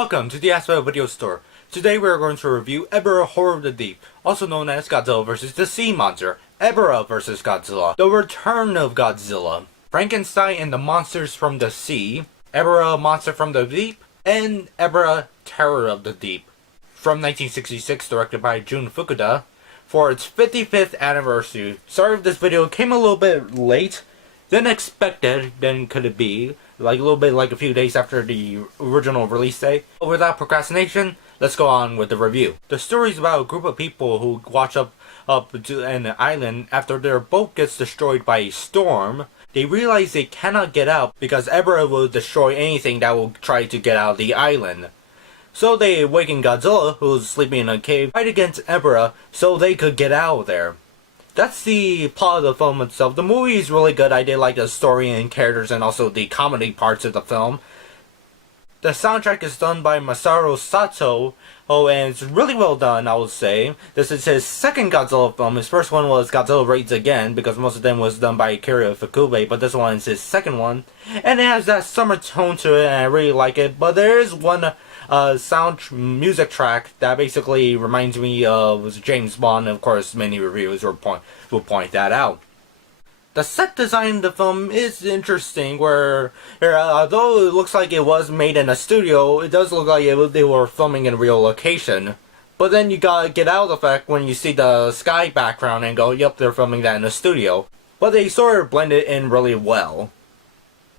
Welcome to the Aspect Video Store. Today we are going to review Ebirah Horror of the Deep, also known as Godzilla vs. the Sea Monster, Ebirah vs. Godzilla, The Return of Godzilla, Frankenstein and the Monsters from the Sea, Ebirah Monster from the Deep, and Ebirah Terror of the Deep. From 1966, directed by Jun Fukuda, for its 55th anniversary. Sorry if this video came a little bit late than expected, than could it be. Like a little bit like a few days after the original release date. But without procrastination, let's go on with the review. The story is about a group of people who watch up to an island after their boat gets destroyed by a storm. They realize they cannot get out because Ebirah will destroy anything that will try to get out of the island. So they awaken Godzilla, who's sleeping in a cave, fight against Ebirah so they could get out of there. That's the plot of the film itself. The movie is really good. I did like the story and characters and also the comedy parts of the film. The soundtrack is done by Masaru Sato, and it's really well done, I would say. This is his second Godzilla film. His first one was Godzilla Raids Again, because most of them was done by Jun Fukuda, but this one is his second one. And it has that summer tone to it, and I really like it. But there is one music track that basically reminds me of James Bond, and of course many reviewers will point that out. The set design of the film is interesting, where although it looks like it was made in a studio, it does look like they were filming in a real location. But then you gotta get out of the fact when you see the sky background and go, yep, they're filming that in a studio. But they sort of blend it in really well.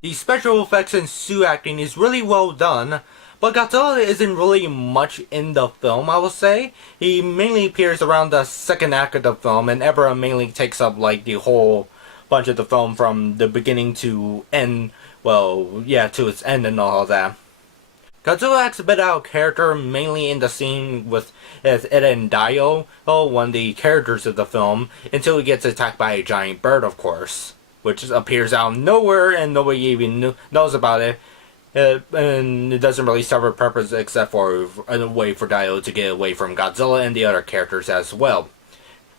The special effects and suit acting is really well done. But Godzilla isn't really much in the film, I will say. He mainly appears around the second act of the film, and Ebirah mainly takes up like the whole bunch of the film from the beginning to end, well, yeah, to its end and all that. Godzilla acts a bit out of character, mainly in the scene with Ed and Dio, one of the characters of the film, until he gets attacked by a giant bird, of course, which appears out of nowhere and nobody even knows about it. And it doesn't really serve a purpose except for a way for Dio to get away from Godzilla and the other characters as well.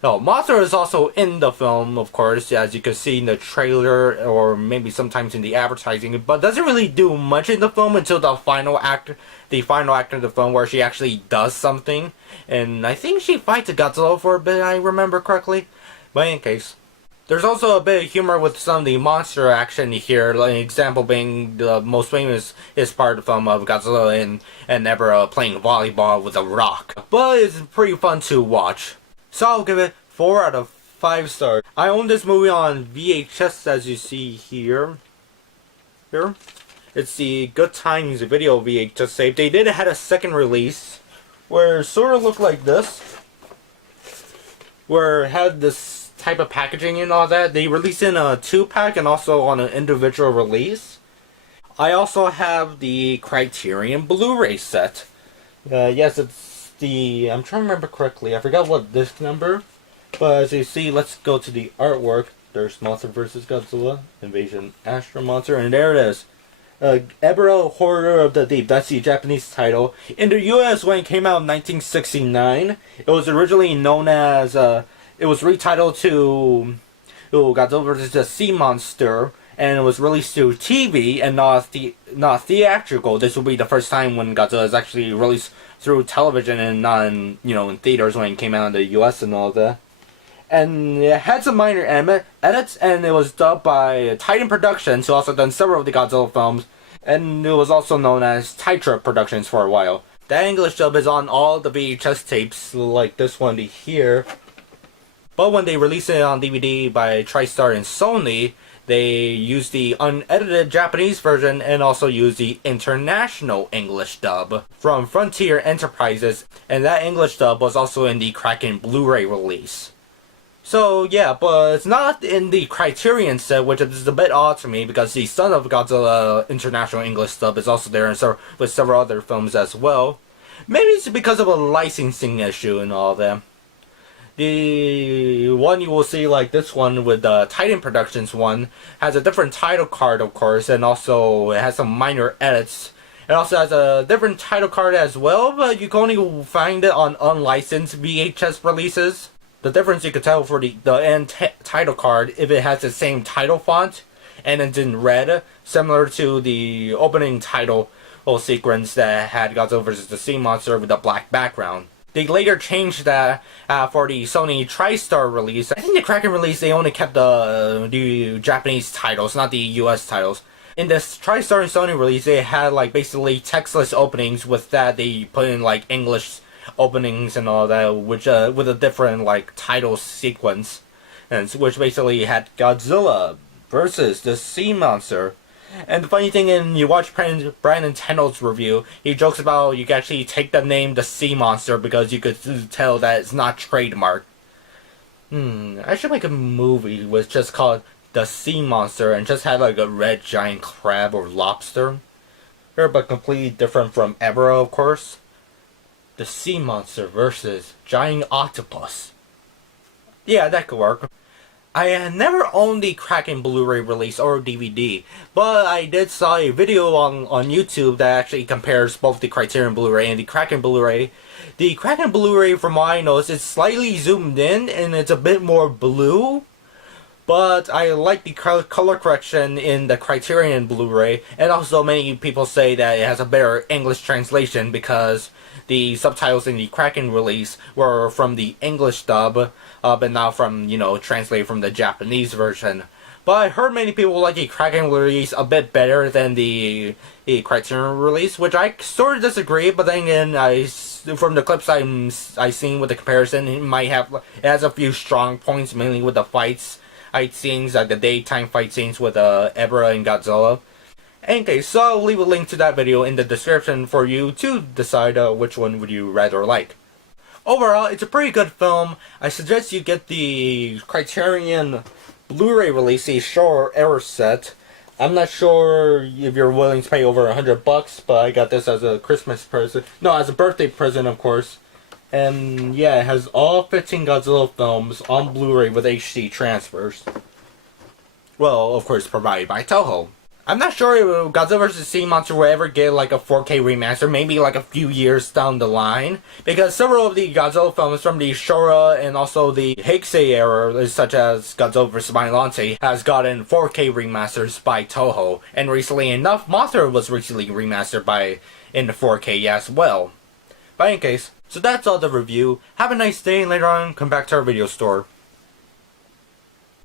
Mothra is also in the film, of course, as you can see in the trailer or maybe sometimes in the advertising, but doesn't really do much in the film until the final act of the film, where she actually does something. And I think she fights Godzilla for a bit, I remember correctly. But in any case, there's also a bit of humor with some of the monster action here, like an example being the most famous is part of the film of Godzilla and Ebirah playing volleyball with a rock. But it's pretty fun to watch. So I'll give it 4 out of 5 stars. I own this movie on VHS, as you see here. It's the Good Times video VHS tape. They did have a second release where it sort of looked like this, where it had this type of packaging and all that. They released in a 2-pack and also on an individual release. I also have the Criterion Blu-Ray set. Yes, it's the, I'm trying to remember correctly, I forgot what disc number, but as you see, let's go to the artwork. There's Monster vs. Godzilla, Invasion Astro Monster, and there it is. Ebirah Horror of the Deep, that's the Japanese title. In the US, when it came out in 1969, it was originally known as, it was retitled to Godzilla vs. the Sea Monster, and it was released to TV and not theatrical. This will be the first time when Godzilla is actually released through television and not in, in theaters when it came out in the US and all that. And it had some minor edits, and it was dubbed by Titan Productions, who also done several of the Godzilla films, and it was also known as Titra Productions for a while. That English dub is on all the VHS tapes, like this one here. But when they released it on DVD by TriStar and Sony, they used the unedited Japanese version and also used the international English dub from Frontier Enterprises, and that English dub was also in the Kranken Blu-ray release. So yeah, but it's not in the Criterion set, which is a bit odd to me because the Son of Godzilla international English dub is also there, and so with several other films as well. Maybe it's because of a licensing issue and all that. The one you will see, like this one with the Titan Productions one, has a different title card, of course, and also it has some minor edits. It also has a different title card as well, but you can only find it on unlicensed VHS releases. The difference you could tell for the end title card, if it has the same title font and it's in red, similar to the opening title whole sequence that had Godzilla vs. the Sea Monster with a black background. They later changed that for the Sony TriStar release. I think the Kranken release, they only kept the Japanese titles, not the US titles. In this TriStar and Sony release, they had like basically textless openings. With that, they put in like English openings and all that, which with a different like title sequence, and which basically had Godzilla versus the Sea Monster. And the funny thing, you watch Brandon Teno's review, he jokes about you can actually take the name the Sea Monster because you could tell that it's not trademarked. I should make a movie with just called The Sea Monster and just have like a red giant crab or lobster. But completely different from Ebirah, of course. The Sea Monster versus Giant Octopus. Yeah, that could work. I never owned the Kranken Blu-ray release or DVD, but I did saw a video on YouTube that actually compares both the Criterion Blu-ray and the Kranken Blu-ray. The Kranken Blu-ray, from what I know, is it's slightly zoomed in and it's a bit more blue, but I like the color correction in the Criterion Blu-ray, and also many people say that it has a better English translation because the subtitles in the Kranken release were from the English dub, but not from, translated from the Japanese version. But I heard many people like the Kranken release a bit better than the Criterion release, which I sort of disagree, but then again, from the clips I seen with the comparison, it has a few strong points, mainly with the fight scenes, like the daytime fight scenes with Ebirah and Godzilla. Okay, so I'll leave a link to that video in the description for you to decide which one would you rather like. Overall, it's a pretty good film. I suggest you get the Criterion Blu-ray release, the Shore Error set. I'm not sure if you're willing to pay over $100, but I got this as a Christmas present. No, as a birthday present, of course. And yeah, it has all 15 Godzilla films on Blu-ray with HD transfers. Well, of course, provided by Toho. I'm not sure if Godzilla vs. Sea Monster will ever get like a 4K remaster, maybe like a few years down the line, because several of the Godzilla films from the Showa and also the Heisei era, such as Godzilla vs. Biollante, has gotten 4K remasters by Toho, and recently enough, Mothra was recently remastered in the 4K as well. But in any case, so that's all the review. Have a nice day, and later on, come back to our video store.